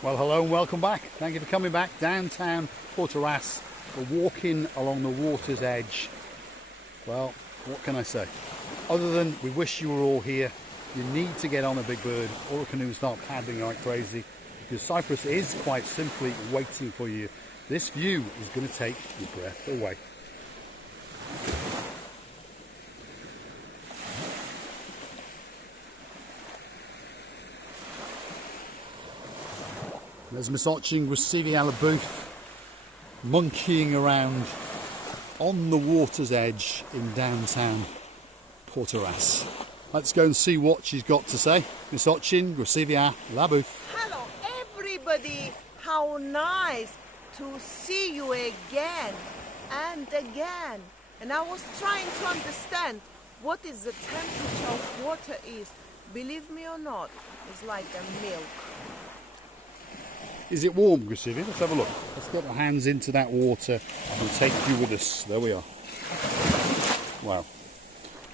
Well, hello and welcome back. Thank you for coming back. Downtown Protaras. We're walking along the water's edge. Well, what can I say? Other than we wish you were all here. You need to get on a big bird or a canoe and start paddling like crazy, because Cyprus is quite simply waiting for you. This view is going to take your breath away. There's Miss Oching receiving a booth, monkeying around on the water's edge in downtown Protaras. Let's go and see what she's got to say. Miss Oching, Grosivia, la booth. Hello everybody, how nice to see you again and again. And I was trying to understand what is the temperature of water is. Believe me or not, it's like a milk. Is it warm, Grosivia? Let's have a look. Let's get our hands into that water and take you with us. There we are. Wow.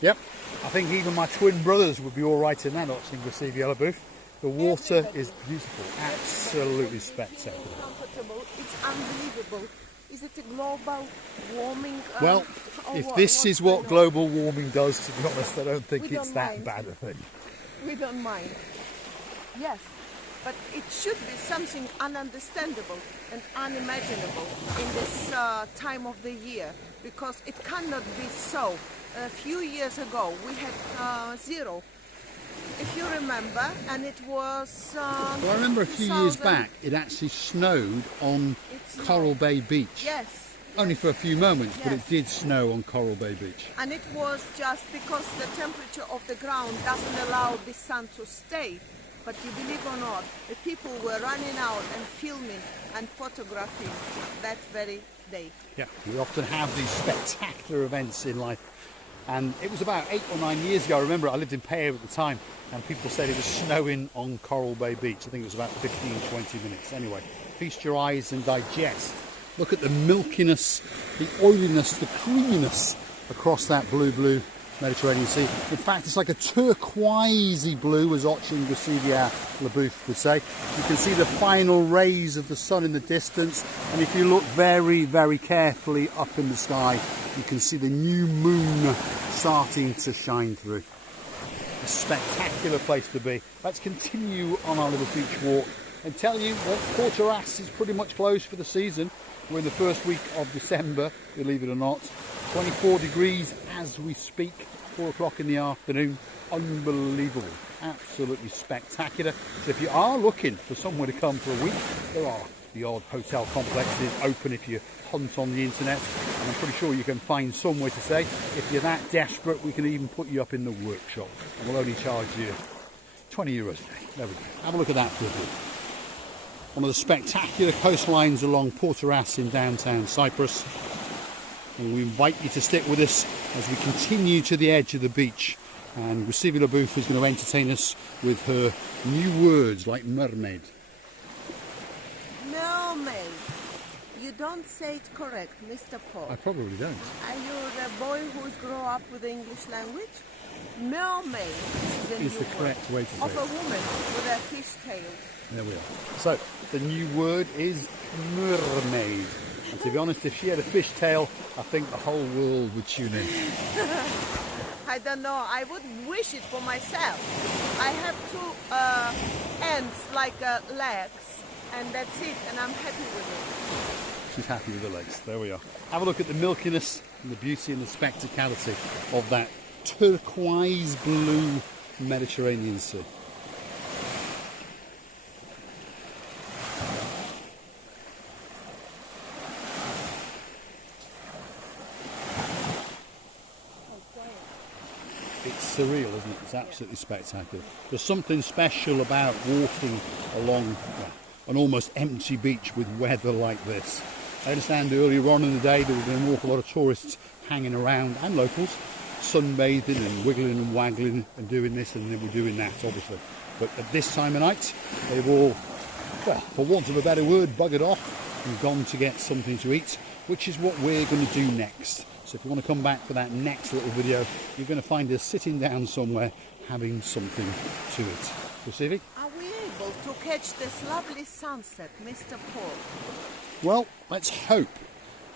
Yep. I think even my twin brothers would be all right in that Oching Grosivia booth. The water is beautiful, absolutely spectacular. It's comfortable, it's unbelievable. Is it a global warming? Well, if this is what global warming does, to be honest, I don't think it's that bad a thing. We don't mind. Yes, but it should be something ununderstandable and unimaginable in this time of the year, because it cannot be so. A few years ago we had zero, if you remember, and it was... well, I remember a few years back it actually snowed on Coral Bay Beach. Yes. Only for a few moments, but it did snow on Coral Bay Beach. And it was just because the temperature of the ground doesn't allow the sun to stay. But you believe or not, the people were running out and filming and photographing that very day. Yeah, we often have these spectacular events in life. And it was about 8 or 9 years ago. I remember I lived in Payer at the time, and people said it was snowing on Coral Bay Beach. I think it was about 15, 20 minutes. Anyway, feast your eyes and digest. Look at the milkiness, the oiliness, the creaminess across that blue Mediterranean Sea. In fact, it's like a turquoisey blue, as Oching Grosivia Labouf would say. You can see the final rays of the sun in the distance, and if you look very, very carefully up in the sky, you can see the new moon starting to shine through. A spectacular place to be. Let's continue on our little beach walk and tell you that Protaras is pretty much closed for the season. We're in the first week of December, believe it or not. 24 degrees as we speak, 4 o'clock in the afternoon. Unbelievable, absolutely spectacular. So if you are looking for somewhere to come for a week, there are the odd hotel complexes open if you hunt on the internet, and I'm pretty sure you can find somewhere to stay. If you're that desperate, we can even put you up in the workshop, and we'll only charge you 20 euros a day. There we go. Have a look at that for a bit. One of the spectacular coastlines along Protaras in downtown Cyprus. And we invite you to stick with us as we continue to the edge of the beach. And Grosivia Labouf is going to entertain us with her new words like mermaid. Mermaid. You don't say it correct, Mr. Paul. I probably don't. Are you the boy who's grown up with the English language? Mermaid is the correct way to say it. Of a woman with a fish tail. There we are. So, the new word is mermaid. And to be honest, if she had a fish tail, I think the whole world would tune in. I don't know, I would wish it for myself. I have two ends like legs, and that's it, and I'm happy with it. She's happy with the legs. There we are. Have a look at the milkiness and the beauty and the spectacality of that turquoise blue Mediterranean Sea. It's surreal, isn't it? It's absolutely spectacular. There's something special about walking along an almost empty beach with weather like this. I understand earlier on in the day there would be an awful lot of tourists hanging around, and locals, sunbathing and wiggling and waggling and doing this and they were doing that, obviously. But at this time of night, they've all, well, for want of a better word, buggered off and gone to get something to eat, which is what we're going to do next. So if you want to come back for that next little video, you're going to find us sitting down somewhere having something to eat. Grosivia? Are we able to catch this lovely sunset, Mr. Paul? Well, let's hope.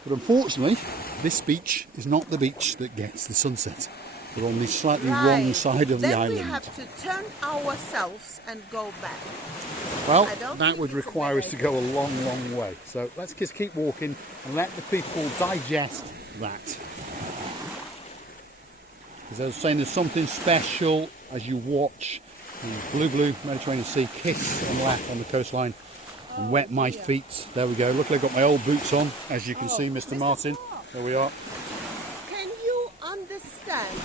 But unfortunately, this beach is not the beach that gets the sunset. We're on the slightly wrong side of the island. Then we have to turn ourselves and go back. Well, that would require us to go a long, long way. So let's just keep walking and let the people digest that. Because I was saying, there's something special as you watch the blue Mediterranean Sea kiss and lap on the coastline and wet my feet. There we go. Luckily I've got my old boots on, as you can see, Mr. Martin. There we are. Can you understand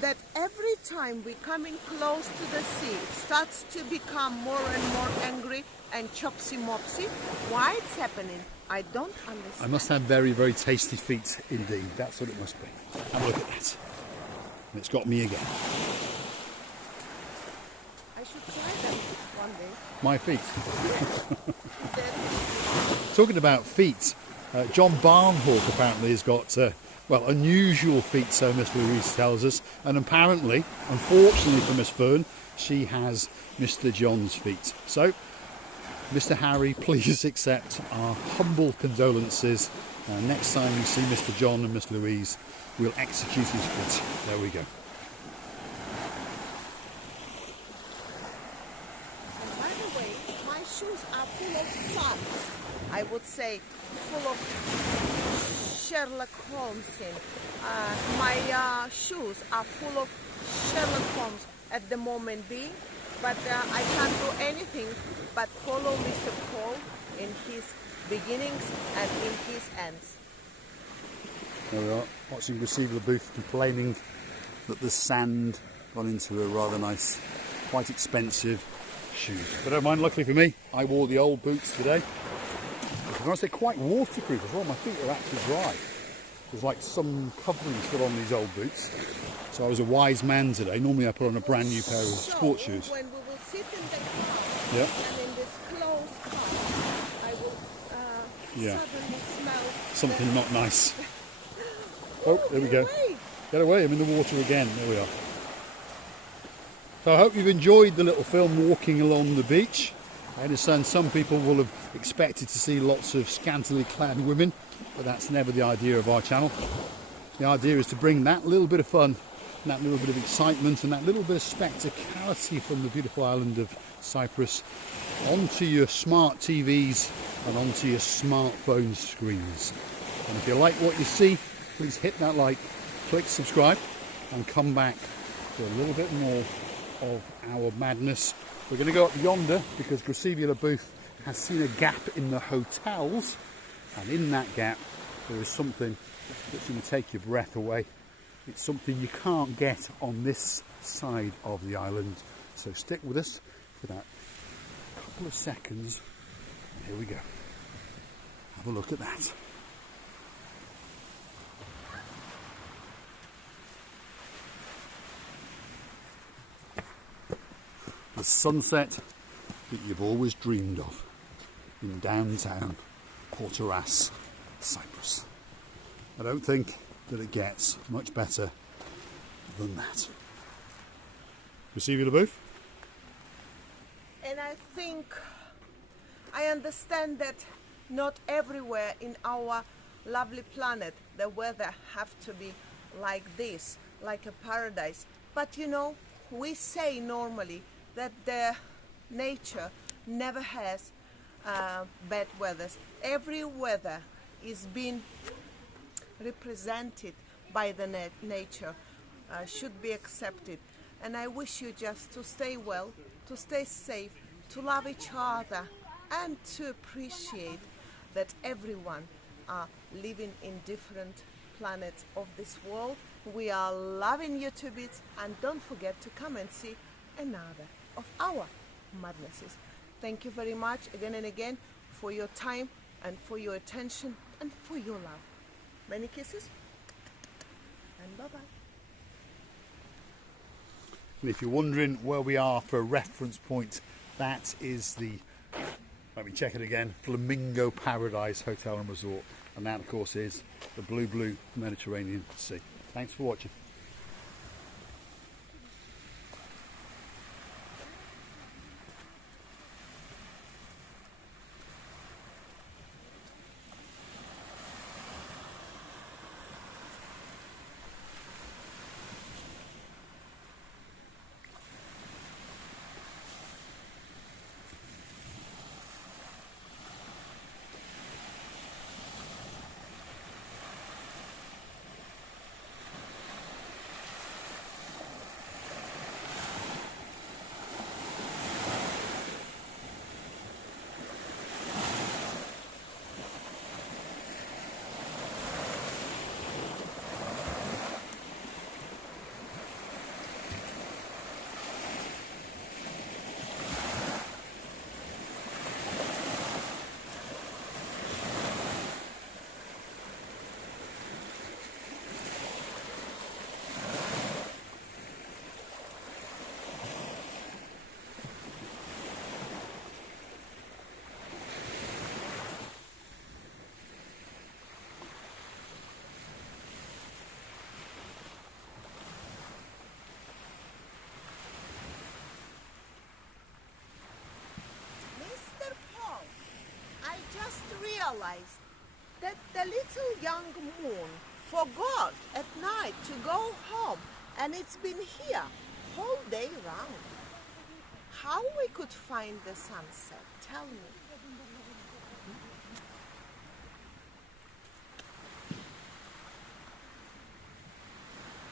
that every time we're coming close to the sea, it starts to become more and more angry and chopsy-mopsy? Why it's happening? I don't understand. I must have very, very tasty feet indeed. That's what it must be. Have a look at that. And it's got me again. I should try them one day. My feet. Yes. Talking about feet, John Barnhawk apparently has got, well, unusual feet, so Miss Louise tells us. And apparently, unfortunately for Miss Fern, she has Mr. John's feet. So, Mr. Harry, please accept our humble condolences. Next time you see Mr. John and Miss Louise, we'll execute his foot. There we go. And by the way, my shoes are full of sun. I would say full of Sherlock Holmes in. My shoes are full of Sherlock Holmes at the moment being, but I can't do anything but follow Mr. Paul in his beginnings and in his ends. There we are, watching Receiver Booth complaining that the sand gone into a rather nice, quite expensive shoes. But don't mind, luckily for me, I wore the old boots today. I'm going to say quite waterproof as well. My feet are actually dry. There's like some covering still on these old boots. So I was a wise man today. Normally I put on a brand new pair of sports shoes. When we will sit in the car and in this closed car, I will suddenly smell something not nice. Oh, there we go. Get away, I'm in the water again. There we are. So I hope you've enjoyed the little film walking along the beach. I understand some people will have expected to see lots of scantily clad women, but that's never the idea of our channel. The idea is to bring that little bit of fun, and that little bit of excitement, and that little bit of spectacality from the beautiful island of Cyprus onto your smart TVs and onto your smartphone screens. And if you like what you see, please hit that like, click subscribe, and come back for a little bit more of our madness. We're going to go up yonder because Gracevia Booth has seen a gap in the hotels, and in that gap there is something that's going to take your breath away. It's something you can't get on this side of the island. So stick with us for that couple of seconds. And here we go. Have a look at that. The sunset that you've always dreamed of in downtown Protaras, Cyprus. I don't think that it gets much better than that. Receive the booth? And I think I understand that not everywhere in our lovely planet the weather have to be like this, like a paradise. But you know, we say normally that the nature never has bad weathers. Every weather is being represented by the nature, should be accepted. And I wish you just to stay well, to stay safe, to love each other, and to appreciate that everyone are living in different planets of this world. We are loving you to bits, and don't forget to come and see another of our madnesses. Thank you very much again and again for your time and for your attention and for your love. Many kisses and bye-bye. And if you're wondering where we are for a reference point, that is the, let me check it again, Flamingo Paradise Hotel and Resort. And that of course is the blue Mediterranean Sea. Thanks for watching. realized that the little young moon forgot at night to go home, and it's been here whole day round. How we could find the sunset? Tell me.